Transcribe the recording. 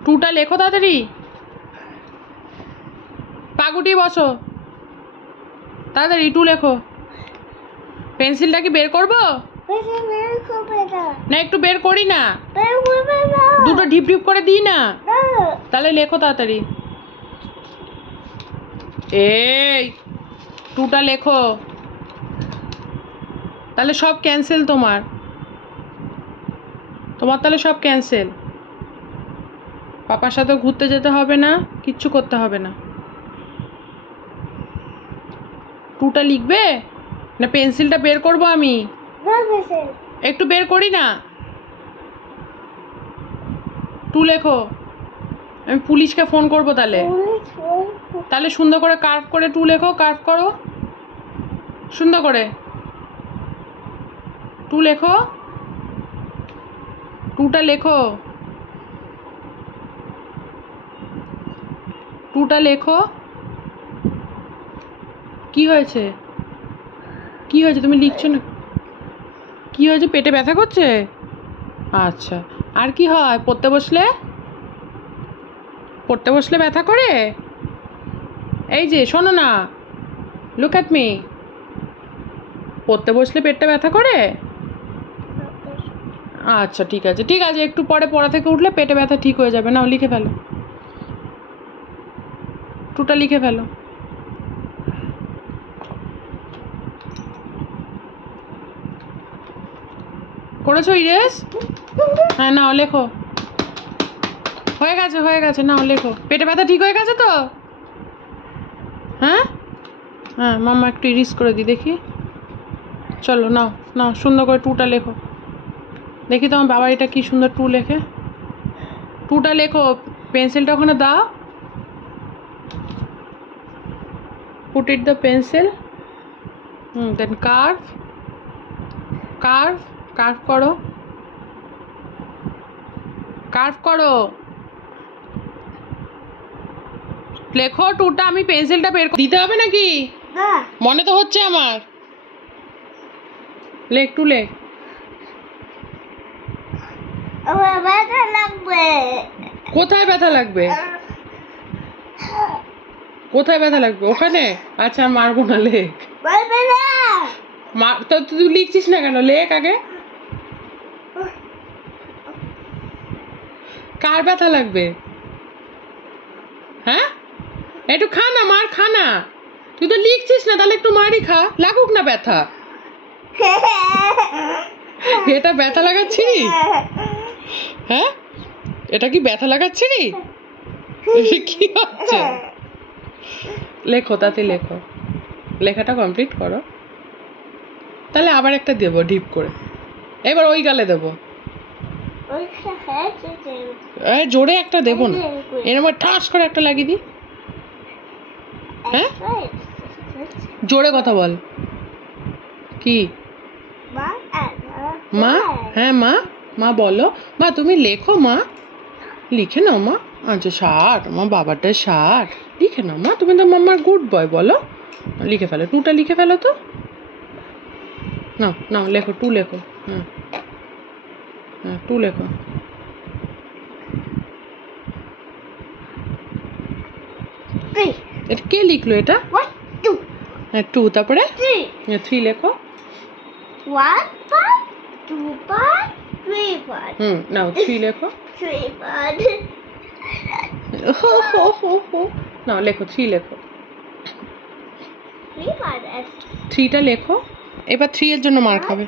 টুটা লেখো তাড়াতাড়ি। পাগুটি বসো তাড়াতাড়ি, টু লেখো। পেন্সিলটা কি বের করবো না? একটু বের করি না? দুটো ঢিপ ঢিপ করে দিই না? তাহলে লেখো তাড়াতাড়ি। এই টুটা লেখো। তাহলে সব ক্যান্সেল তোমার তাহলে সব ক্যান্সেল। পাপার সাথে ঘুরতে যেতে হবে না, কিচ্ছু করতে হবে না। টুটা লিখবে না পেন্সিলটা বের করবো আমি? একটু বের করি না? টু লেখো। আমি পুলিশকে ফোন করবো তাহলে সুন্দর করে কার্ভ করে টু লেখো। কার্ভ করো সুন্দর করে। টু লেখো, টুটা লেখো, টুটা লেখো। কি হয়েছে? কি হয়েছে? তুমি লিখছো না? কি হয়েছে? পেটে ব্যথা করছে? আচ্ছা, আর কি হয় পড়তে বসলে ব্যথা করে? এই যে শোনো না, লুক অ্যাট মি। পড়তে বসলে পেটটা ব্যথা করে? আচ্ছা ঠিক আছে, একটু পরে পড়া থেকে উঠলে পেটে ব্যথা ঠিক হয়ে যাবে। নাও লিখে ফেলো, টুটা লিখে ফেলো। করেছো ইরেজ? হ্যাঁ নাও লেখো। হয়ে গেছে নাও লেখো। পেটে ব্যথা ঠিক হয়ে গেছে তো? হ্যাঁ হ্যাঁ, মাম্মা একটু ইরিজ করে দিই দেখি। চলো নাও নাও, সুন্দর করে টুটা লেখো। দেখি তোমার বাবা এটা কি সুন্দর টু লেখে। টুটা লেখো, পেন্সিলটা ওখানে দাও। Put it the pencil. Then curve করো, লেখো টুটা। আমি পেন্সিলটা বের দিতে হবে নাকি? মনে তো হচ্ছে আমার। লেখ টু লেখ। কোথায় ব্যথা লাগবে? ওখানে? আচ্ছা মারবো না, লেখ। তো তুই লিখছিস না কেন? লেখ আগে। কার ব্যথা লাগবে? হ্যাঁ, একটু খা না, মার খা না। তুই তো লিখছিস না, তাহলে একটু মারি খা, লাগুক না ব্যথা। এটা ব্যথা লাগাচ্ছিলি? হ্যাঁ, এটা কি ব্যথা লাগাচ্ছিলি? কি হচ্ছে? লেখো তাতে, লেখো। লেখাটা কমপ্লিট করো, তাহলে আবার একটা দেবো ঢিপ করে। এবার ওই গালে দেবো। জোরে একটা দেবো না, এরকম ঠাস করে একটা লাগিয়ে দিই। হ্যাঁ, জোরে কথা বল। কি মা? হ্যাঁ মা বলো। মা তুমি লেখো, মা লিখে নাও মা। আচ্ছা 60, মা বাবারটা 60 লিখে নাও মা। তুমি তো মাম্মার গুড বয়, বলো। লিখে ফেলো, টুটা লিখে ফেলো তো। নাও লেখো, টু লেখো। হ্যাঁ টু লেখো। এটা কে লিখলো এটা? হ্যাঁ টু, তারপরে থ্রি লেখো। 1 part 2 part 3 part। নাও থ্রি লেখো। 3 part। নাও লেখো, থ্রি লেখো। 3 part। থ্রিটা লেখো। এবার 3 এর জন্য মার খাবে।